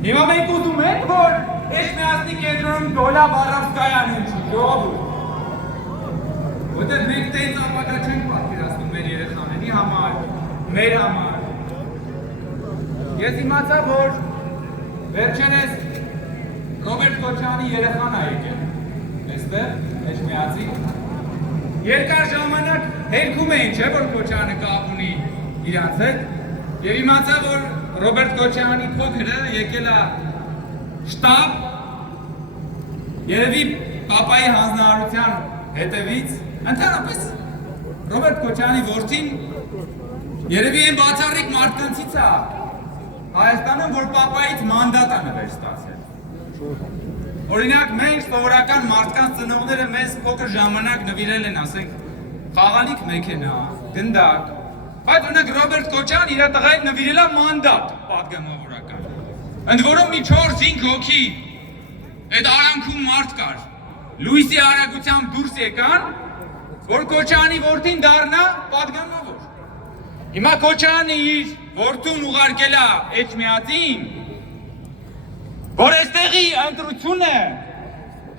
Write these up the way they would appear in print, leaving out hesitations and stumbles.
Հիմա մենք ուզում ենք, որ Էջմիածնի կենտրոնում Դոլա Վարավսկայան հնչի, ժողովուրդ։ Որտեղ մենք տենց ապագա չենք պատկերացնում մեր երեխաների համար, մեր համար։ Ես իմացա, որ վերջերս Ռոբերտ Քոչարյանի երեխան ա եկել, այստեղ Էջմիածի։ Երկար ժամանակ հերքում էին, չէ՞ որ Քոչարյանը կապ ունի իրանց հետ, եւ իմացա, որ Ռոբերտ Քոչարյանի փոքրը եկել է շտաբ, երևի պապայի հանձնարարության հետևից, ընդհանրապես Ռոբերտ Քոչարյանի որդին երևի այն բացառիկ մարդկանցից է Հայաստանում, որ պապայից մանդատ է նվեր ստացել։ Օրինակ, մենք սովորական մարդկանց ծնողները մեզ փոքր ժամանակ նվիրել են, ասենք, խաղալիք մեքենա, գնդակ, բայց ունենք Ռոբերտ Քոչարյան իր տղային նվիրել է մանդատ պատգամավորական։ Ընդ որում մի 4-5 հոգի այդ արանքում մարդ կար, լույսի արագությամբ դուրս եկան, որ Քոչարյանի որդին դառնա պատգամավոր։ Հիմա Քոչարյանը իր որդուն ուղարկել է Էջմիածին, որ այստեղի ընտրությունը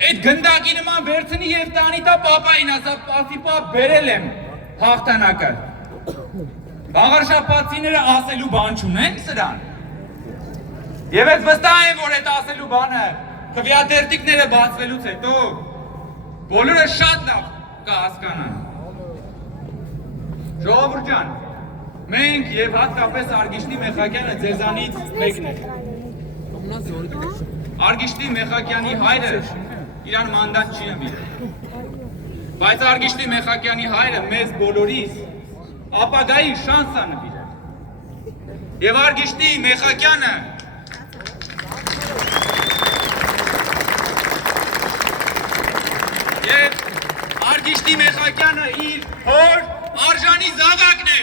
այդ գնդակի նման վերցնի եւ տանի տա պապային, ասա պապի պապ բերել եմ հաղթանակը։ Գաղարշապացիները ասելու բան չունեն սրան։ Եվ ես վստահ եմ, որ այդ ասելու բանը քվեատերտիկները բացվելուց հետո բոլորը շատ լավ կհասկանան։ Ժողովուրդ ջան, մենք եւ հատկապես Արգիշտի Մեխակյանը ձեզանից մեկն ենք։ Արգիշտի Մեխակյանի հայրը իրան մանդատ չի նվիրել, բայց Արգիշտի Մեխակյանի հայրը մեզ բոլորիս ապագայի շանս է նվիրել։ Եվ Արգիշտի Մեխակյանը իր հոր արժանի զավակն է։